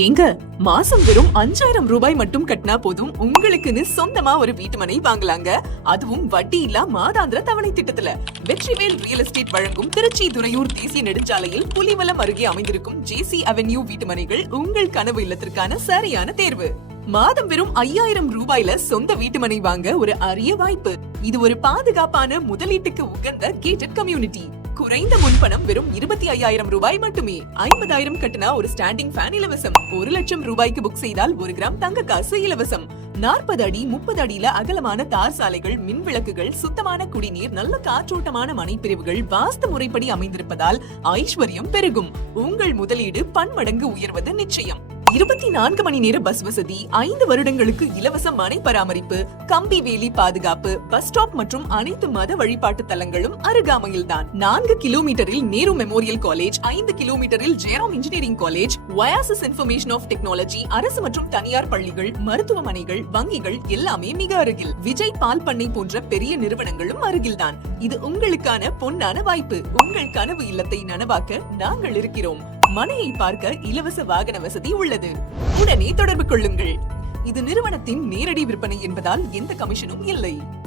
ஏங்க மாசம் வெறும் அஞ்சாயிரம் ரூபாய் மட்டும் கட்டினா போதும் உங்களுக்குன்னு சொந்தமா ஒரு வீட்டுமனை வாங்கலாங்க. அதுவும் வட்டி இல்லா மாதாந்திர தவணை திட்டத்துல. வெற்றிவேல் ரியல் எஸ்டேட் வழங்கும் திருச்சி துறையூர் தேசிய நெடுஞ்சாலையில் புலிவலம் அருகே அமைந்திருக்கும் ஜேசி அவென்யூ வீட்டுமனைகள் உங்கள் கனவு இல்லத்திற்கான சரியான தேர்வு. மாதம் வெறும் ஐயாயிரம் ரூபாயில சொந்த வீட்டுமனை வாங்க ஒரு அரிய வாய்ப்பு. இது ஒரு பாதுகாப்பான முதலீட்டுக்கு உகந்த கேட்டட் கம்யூனிட்டி குறைந்த முன்பணம் வெறும் இருபத்தி ஐயாயிரம் ரூபாய் மட்டுமே. ஐம்பதாயிரம் கட்டினா ஒரு ஸ்டாண்டிங் ஃபேன் இலவசம். ஒரு லட்சம் ரூபாய்க்கு புக் செய்தால் ஒரு கிராம் தங்க காசு இலவசம். நாற்பது அடி முப்பது அடியில அகலமான தார் சாலைகள் மின் விளக்குகள் சுத்தமான குடிநீர் நல்ல காற்றோட்டமான மனைப்பிரிவுகள் வாஸ்து முறைப்படி அமைந்திருப்பதால் ஐஸ்வர்யம் பெருகும். உங்கள் முதலீடு பன்மடங்கு உயர்வது நிச்சயம். இருபத்தி நான்கு மணி நேர பஸ் வசதி ஐந்து வருடங்களுக்கு இலவச மனை பராமரிப்பு கம்பி வேலி பாதுகாப்பு பஸ் ஸ்டாப் மற்றும் அனைத்து மத வழிபாட்டு தலங்களும் அருகாமையில்தான். நான்கு கிலோமீட்டரில் நேரு மெமோரியல் காலேஜ் ஐந்து கிலோமீட்டரில் ஜெயராம் இன்ஜினியரிங் காலேஜ் வயாசஸ் இன்ஃபர்மேஷன் ஆஃப் டெக்னாலஜி அரசு மற்றும் தனியார் பள்ளிகள் மருத்துவமனைகள் வங்கிகள் எல்லாமே மிக அருகில். விஜய் பால் பண்ணை போன்ற பெரிய நிறுவனங்களும் அருகில்தான். இது உங்களுக்கான பொன்னான வாய்ப்பு. உங்கள் கனவு இல்லத்தை நனவாக்க நாங்கள் இருக்கிறோம். மனையை பார்க்க இலவச வாகன வசதி உள்ளது. உடனே தொடர்பு கொள்ளுங்கள். இது நிறுவனத்தின் நேரடி விற்பனை என்பதால் எந்த கமிஷனும் இல்லை.